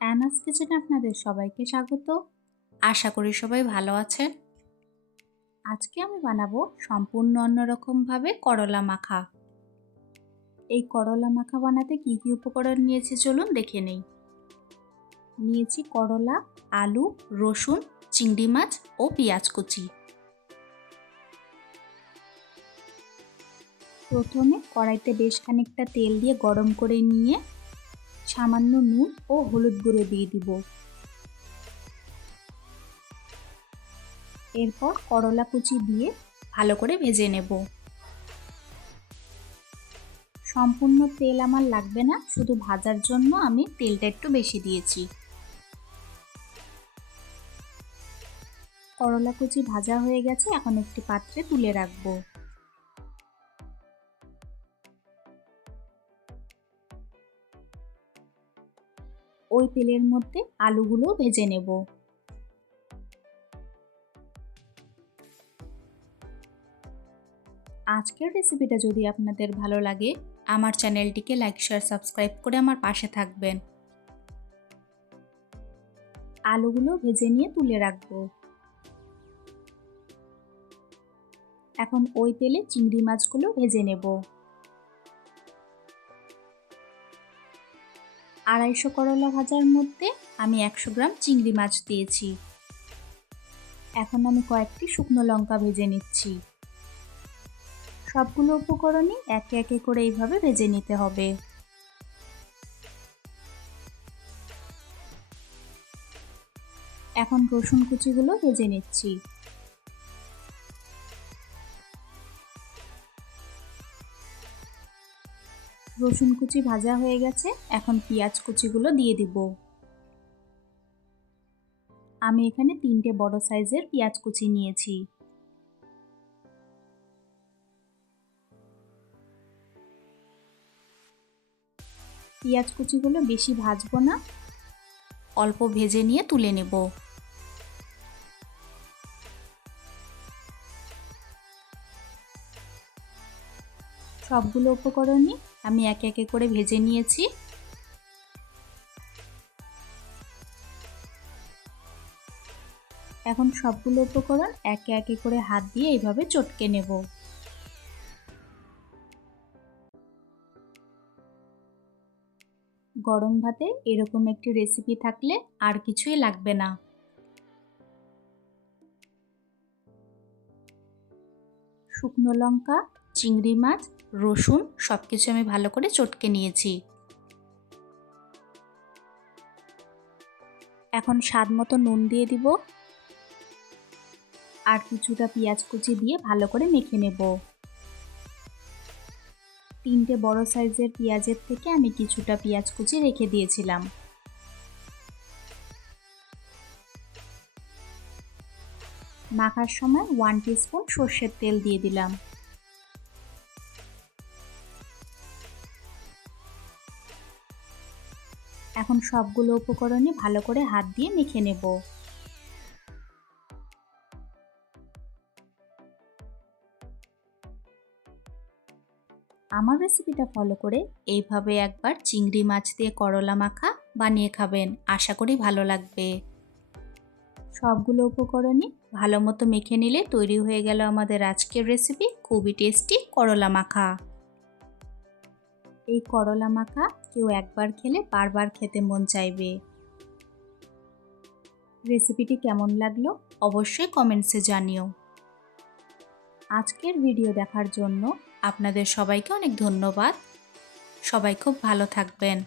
অ্যানাস কিচেনে আপনাদের সবাইকে স্বাগত। আশা করি সবাই ভালো আছেন। আজকে আমি বানাবো সম্পূর্ণ অন্যরকমভাবে করলা মাখা। এই করলা মাখা বানাতে কী কী উপকরণ নিয়েছি চলুন দেখে নেই। নিয়েছি করলা, আলু, রসুন, চিংড়ি মাছ ও পেঁয়াজ কুচি। প্রথমে কড়াইতে বেশ খানিকটা তেল দিয়ে গরম করে নিয়ে সামান্য নুন ও হলুদ গুঁড়ো দিয়ে দিব। এরপর করলা কুচি দিয়ে ভালো করে ভেজে নেব। সম্পূর্ণ তেল আমার লাগবে না, শুধু ভাজার জন্য আমি তেলটা একটু বেশি দিয়েছি। করলা কুচি ভাজা হয়ে গেছে, এখন একটি পাত্রে তুলে রাখবো। ওই তেলের মধ্যে আলুগুলো ভেজে নেব। আজকের রেসিপিটা যদি আপনাদের ভালো লাগে আমার চ্যানেলটিকে লাইক, শেয়ার, সাবস্ক্রাইব করে আমার পাশে থাকবেন। আলুগুলো ভেজে নিয়ে তুলে রাখবো। এখন ওই তেলে চিংড়ি মাছগুলো ভেজে নেব। 250 করলা ভাজার মধ্যে আমি 100 গ্রাম চিংড়ি মাছ দিয়েছি। এখন আমি কয়েকটি শুকনো লঙ্কা ভেজে নিচ্ছি। সবগুলো উপকরণই একে একে করে এইভাবে ভেজে নিতে হবে। এখন রসুন কুচিগুলো ভেজে নিচ্ছি। রসুন কুচি ভাজা হয়ে গেছে, এখন পেঁয়াজ কুচিগুলো দিয়ে দিব। আমি এখানে 3টে বড় সাইজের পেঁয়াজ কুচি নিয়েছি। পেঁয়াজ কুচিগুলো বেশি ভাজবো না, অল্প ভেজে নিয়ে তুলে নেব। সবগুলো উপকরণই আমি একে একে করে ভেজে নিয়েছি। এখন সবগুলো উপকরণ একে একে করে হাত দিয়ে এইভাবে চটকে নেব। গরম ভাতে এরকম একটি রেসিপি থাকলে আর কিছুই লাগবে না। শুকনো লঙ্কা, চিংড়ি মাছ, রসুন সবকিছু আমি ভালো করে চটকে নিয়েছি। এখন স্বাদ মতো নুন দিয়ে দিব আর কিছুটা পেঁয়াজ কুচি দিয়ে ভালো করে মেখে নেব। 3টে বড় সাইজের পেঁয়াজের থেকে আমি কিছুটা পেঁয়াজ কুচি রেখে দিয়েছিলাম। মাখার সময় 1 টিস্পুন সর্ষের তেল দিয়ে দিলাম। এখন সবগুলো উপকরণই ভালো করে হাত দিয়ে মেখে নেব। আমার রেসিপিটা ফলো করে এইভাবে একবার চিংড়ি মাছ দিয়ে করলা মাখা বানিয়ে খাবেন, আশা করি ভালো লাগবে। সবগুলো উপকরণই ভালো মতো মেখে নিলে তৈরি হয়ে গেল আমাদের আজকের রেসিপি, খুবই টেস্টি করলা মাখা। এই করলা মাখা কেউ একবার খেলে বারবার খেতে মন চাইবে। রেসিপিটি কেমন লাগলো অবশ্যই কমেন্টসে জানিও। আজকের ভিডিও দেখার জন্য আপনাদের সবাইকে অনেক ধন্যবাদ। সবাই খুব ভালো থাকবেন।